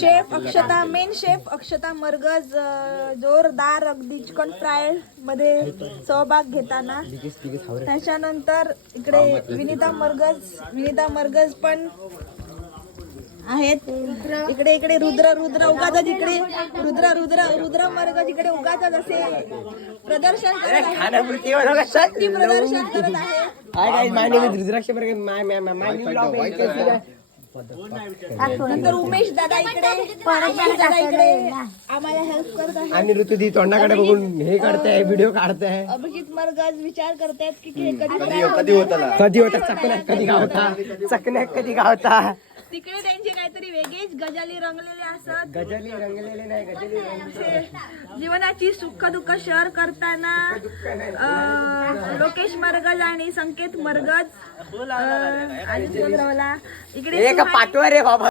Chef अक्षता, main chef अक्षता मरगज जोरदार अगदी chicken fry मध्ये सहभाग घेताना. त्याच्यानंतर इकडे विनिता मरगज पण आहेत. इकडे इकडे रुद्र उगाच इकडे रुद्र मरगज इकडे उगाच असे प्रदर्शन करत आहे. नंतर उमेश दादा इकडे आम्हाला हेल्प करत आहे. आणि ऋतुदी तोंडाकडे बघून हे करताय, व्हिडिओ काढताय. अभिजित मरगज विचार करतायत की कधी होता चकण्या कधी गावता. तिकडे त्यांचे काहीतरी वेगळेच गजाली रंगलेले असतात. गजाली रंगलेले नाही, जीवनाची सुख दुःख शेअर करताना लोकेश मरगज आणि संकेत मरगज आणि इकडे पाठवा रे बाबा.